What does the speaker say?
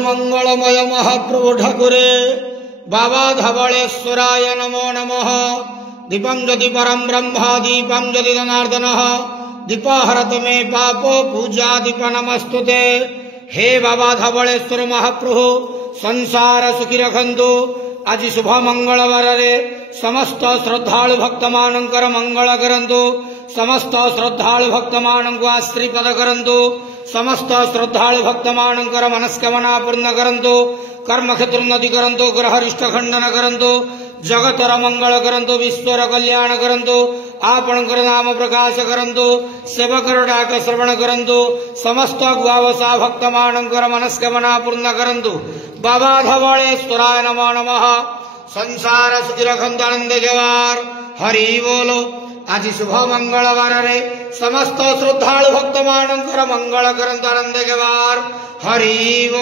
मंगलमय महाप्रभु ठाकुरे बाबा धवलेश्वराय नमो नमः। दीपं ज्योति परम ब्रह्म दीपं ज्योति जनार्दन दीपहरत मे पापो पूजा दीप नमस्तुते। हे बाबा धवलेश्वर महाप्रभु संसार सुखी रखंतु। आज शुभ मंगलवार रे समस्त श्रद्धालु भक्त मानकर मंगल करंतु। समस्त श्रद्धालु भक्त मानक आश्रीपद करंतु। समस्त श्रद्धालु भक्त मानकर मनस्कामना पूर्ण करंतु। कर्म क्षेत्र उन्नति करंतु। ग्रह रिष्ट खंडन करंतु। जगतर मंगल करंतु। विश्वर कल्याण करंतु। आपणकर नाम प्रकाश करंतु। सेवकर डाक श्रवण करंतु। समस्त गुआवसा भक्त मानकर मनस्कामना पूर्ण करंतु। बाबा धवलेश्वराय नमो नमः। संसार सुखी रखंतु आनंद जवार हरि बोलो। आज शुभ मंगलवार रे समस्त श्रद्धालु भक्त मानकर मंगल करंतु आनंद जवार हरि बोलो।